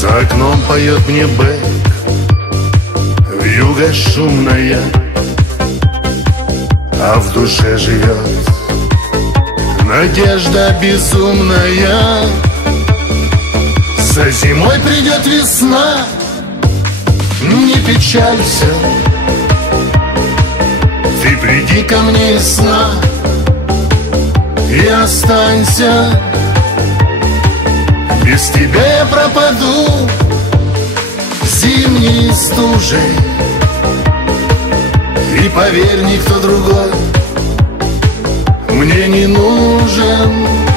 За окном поет мне бэк, вьюга шумная, а в душе живет надежда безумная. За зимой придет весна, не печалься, ты приди ко мне из сна и останься. Без тебя я пропаду зимней стужей, и поверь, никто другой мне не нужен.